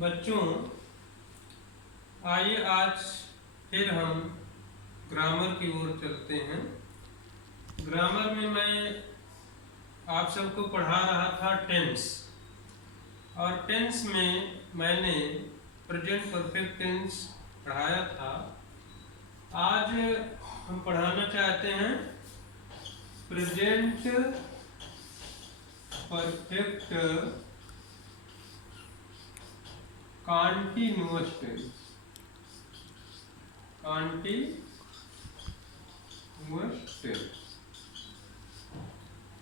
बच्चों, आइए आज फिर हम ग्रामर की ओर चलते हैं। ग्रामर में मैं आप सबको पढ़ा रहा था टेंस, और टेंस में मैंने प्रेजेंट परफेक्ट टेंस पढ़ाया था। आज हम पढ़ाना चाहते हैं present perfect continuous tense.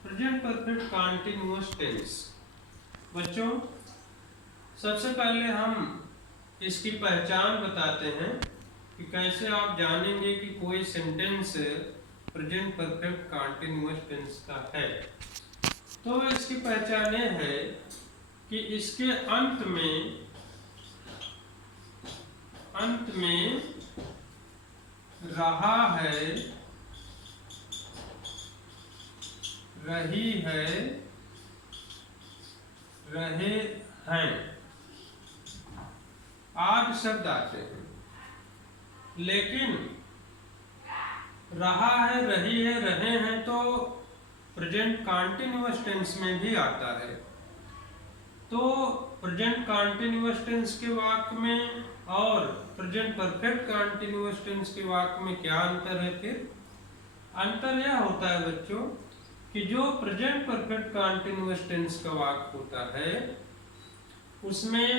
Present perfect continuous tense. बच्चों, सबसे पहले हम इसकी पहचान बताते हैं कि कैसे आप जानेंगे कि कोई sentence present perfect continuous tense का है। तो इसकी पहचान ये है कि इसके अंत में रहा है, रही है, रहे हैं आदि शब्द आते हैं। लेकिन रहा है, रही है, रहे हैं तो प्रेजेंट कॉन्टिन्यूअस टेंस में भी आता है। तो प्रेजेंट कॉन्टिन्यूअस टेंस के वाक्य में और प्रेजेंट परफेक्ट कॉन्टिन्यूअस टेंस के वाक्य में क्या अंतर है? फिर अंतर यह होता है बच्चों कि जो प्रेजेंट परफेक्ट कॉन्टिन्यूअस टेंस का वाक्य होता है उसमें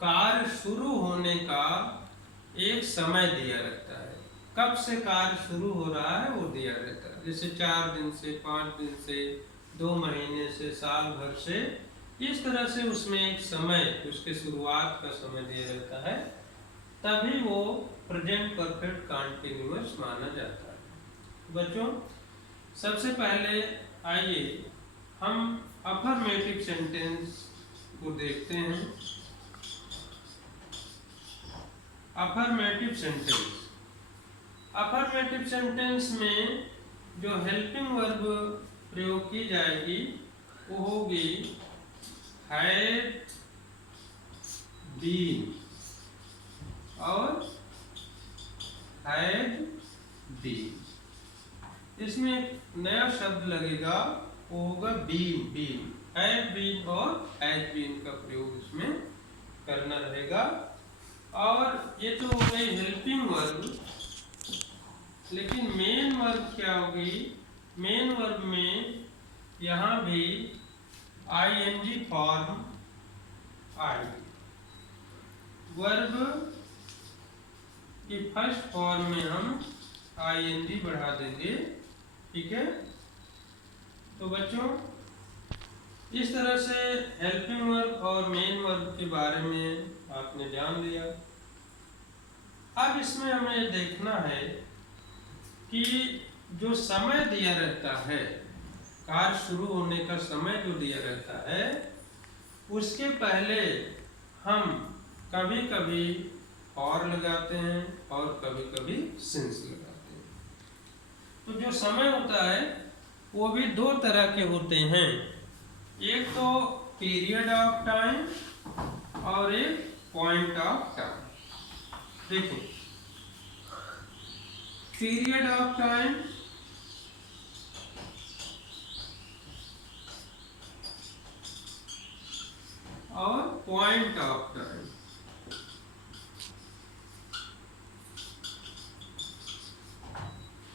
कार्य शुरू होने का एक समय दिया रहता है। कब से कार्य शुरू हो रहा है वो दिया रहता है, जैसे 4 दिन से, 5 दिन से, 2 महीने से, साल भर से, इस तरह से उसमें एक समय, उसके शुरुआत का समय दिया रहता है, तभी वो प्रेजेंट परफेक्ट कॉन्टिन्यूअस माना जाता है। बच्चों, सबसे पहले आइए हम अफर्मेटिव सेंटेंस को देखते हैं। अफर्मेटिव सेंटेंस में जो हेल्पिंग वर्ब प्रयोग की जाएगी वो होगी हैड, बीन और हैड बीन। इसमें नया शब्द लगेगा, वो होगा बीन। हैड बीन और हैड बीन का प्रयोग इसमें करना रहेगा। और ये तो हो गई हेल्पिंग वर्ब। लेकिन मेन वर्ब क्या होगी? मेन वर्ब में यहाँ भी आईएनजी फॉर्म आएगी। वर्ब की फर्स्ट फॉर्म में हम आईएनजी बढ़ा देंगे, ठीक है। तो बच्चों, इस तरह से हेल्पिंग वर्ब और मेन वर्ब के बारे में आपने जान लिया। अब इसमें हमें देखना है कि जो समय दिया रहता है, कार्य शुरू होने का समय जो दिया रहता है, उसके पहले हम कभी कभी और लगाते हैं और कभी कभी सिंस लगाते हैं। तो जो समय होता है वो भी 2 तरह के होते हैं, एक तो पीरियड ऑफ टाइम और एक पॉइंट ऑफ टाइम। देखो, पीरियड ऑफ टाइम और point of time.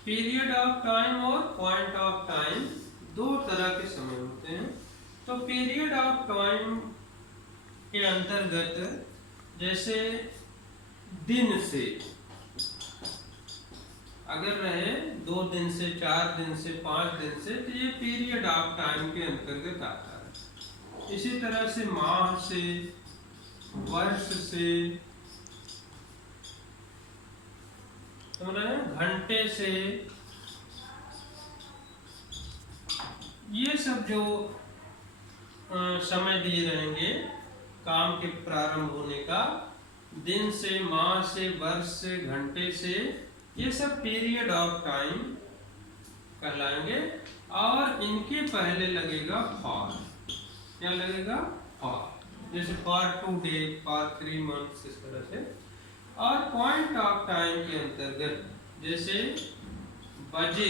Period of time और पॉइंट ऑफ टाइम 2 तरह के समय होते हैं। तो पीरियड ऑफ टाइम के अंतर्गत जैसे दिन से अगर रहे 2 दिन से, 4 दिन से, 5 दिन से, तो ये पीरियड ऑफ टाइम के अंतर्गत आता है। इसी तरह से माह से, वर्ष से, घंटे से, ये सब जो समय दिए रहेंगे काम के प्रारंभ होने का, दिन से, माह से, वर्ष से, घंटे से, ये सब पीरियड ऑफ टाइम कहलाएंगे। और इनके पहले लगेगा फॉर। क्या लगेगा? फॉर। जैसे फॉर 2 डेज, फॉर 3 मंथ्स, इस तरह से। और पॉइंट ऑफ टाइम के अंतर्गत जैसे बजे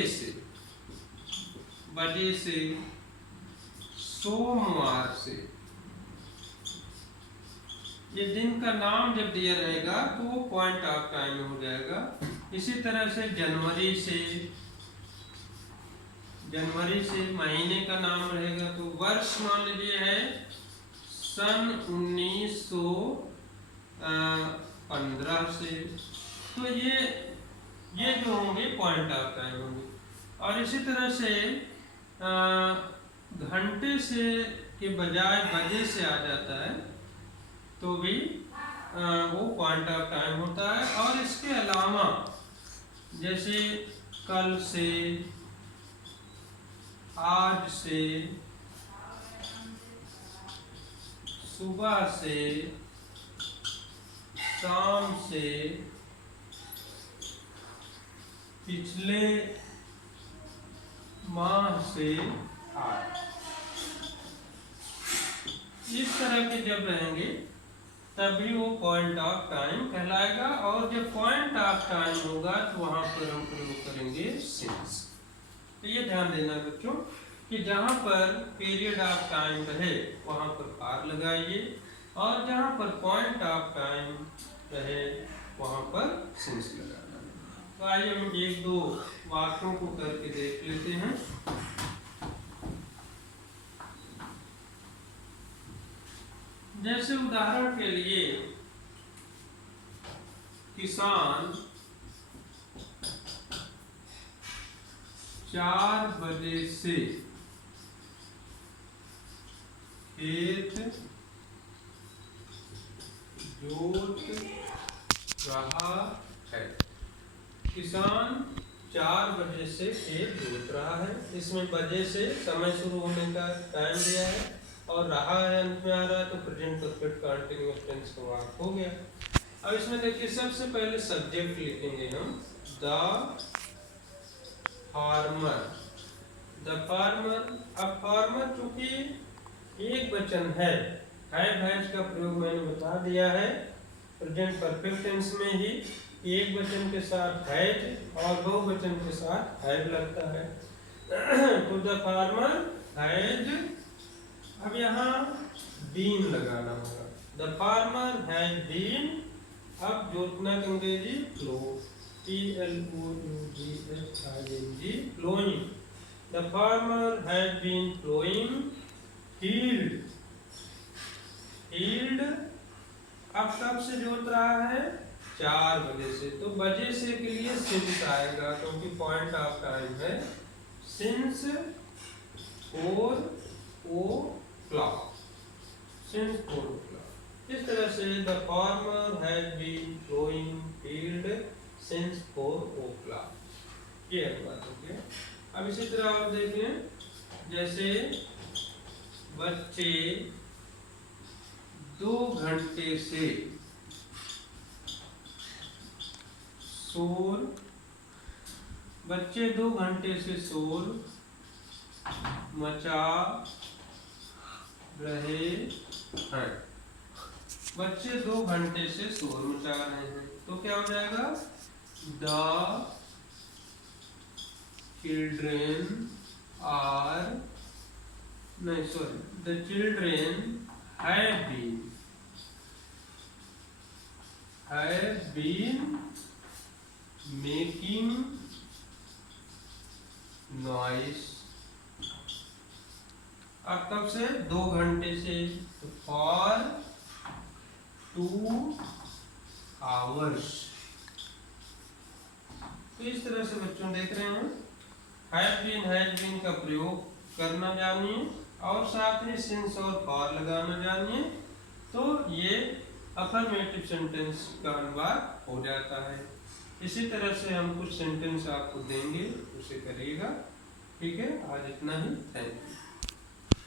से, सोमवार से, ये दिन का नाम जब दिया रहेगा तो वो पॉइंट ऑफ टाइम में हो जाएगा। इसी तरह से जनवरी से महीने का नाम रहेगा, तो वर्ष मान लीजिए है सन 1915 से, तो ये जो होंगे पॉइंट ऑफ टाइम होंगे। और इसी तरह से घंटे से के बजाय बजे से आ जाता है तो भी वो पॉइंट ऑफ टाइम होता है। और इसके अलावा जैसे कल से, आज से, सुबह से, शाम से, पिछले माह से आज, इस तरह के जब रहेंगे तभी वो पॉइंट ऑफ टाइम कहलाएगा। और जब पॉइंट ऑफ टाइम होगा तो वहां पर हम प्रयोग करेंगे सिंस। तो ये ध्यान देना बच्चों कि जहां पर पीरियड ऑफ टाइम रहे वहां पर पार लगाइए, और जहां पर पॉइंट ऑफ टाइम रहे वहां पर सिंस लगाना। तो आइए हम एक दो वाक्यों को करके देख लेते हैं। जैसे उदाहरण के लिए किसान 4 बजे से खेत जोत रहा है। किसान 4 बजे से खेत जोत रहा है। इसमें बजे से समय शुरू होने का टाइम दिया है और रहा है अंत में आ रहा है, तो प्रेजेंट परफेक्ट कंटीन्यूअस टेंस का वाक्य हो गया। अब इसमें देखिए सबसे पहले सब्जेक्ट लिखेंगे हम द फार्मर। अब फार्मर चूंकि एक वचन है, हैज का प्रयोग मैंने बता दिया है प्रेजेंट परफेक्ट टेंस में ही एक वचन के साथ हैज और बहुवचन के साथ हैव लगता है। तो द फार्मर हैज, अब यहाँ बीन लगाना होगा। द फार्मर हैज बीन, अब जोतना का अंग्रेजी plough, PLOUGHING, ploughing. The farmer has been ploughing field. अब कब से जोत रहा है? 4 बजे से। तो बजे से के लिए सिंस आएगा क्योंकि पॉइंट ऑफ टाइम है। Since 4 o'clock, since 4 o'clock। इस तरह से the farmer has been ploughing field since 4 o'clock। ये बात हो गया। अब इसी तरह आप देखें जैसे बच्चे 2 घंटे से शोर, बच्चे 2 घंटे से शोर मचा रहे हैं। बच्चे 2 घंटे से शोर मचा रहे हैं, तो क्या हो जाएगा? द चिल्ड्रेन आर, नहीं sorry, the children have been making noise. अब कब से? 2 घंटे से, तो फॉर 2 hours। तो इस तरह से बच्चों देख रहे हैं हैज बीन का प्रयोग करना जानिए और साथ ही सिंस और फॉर लगाना जानिए, तो ये अफर्मेटिव सेंटेंस का अनुवाद हो जाता है। इसी तरह से हम कुछ सेंटेंस आपको देंगे, उसे करिएगा। ठीक है, आज इतना ही। Thank you.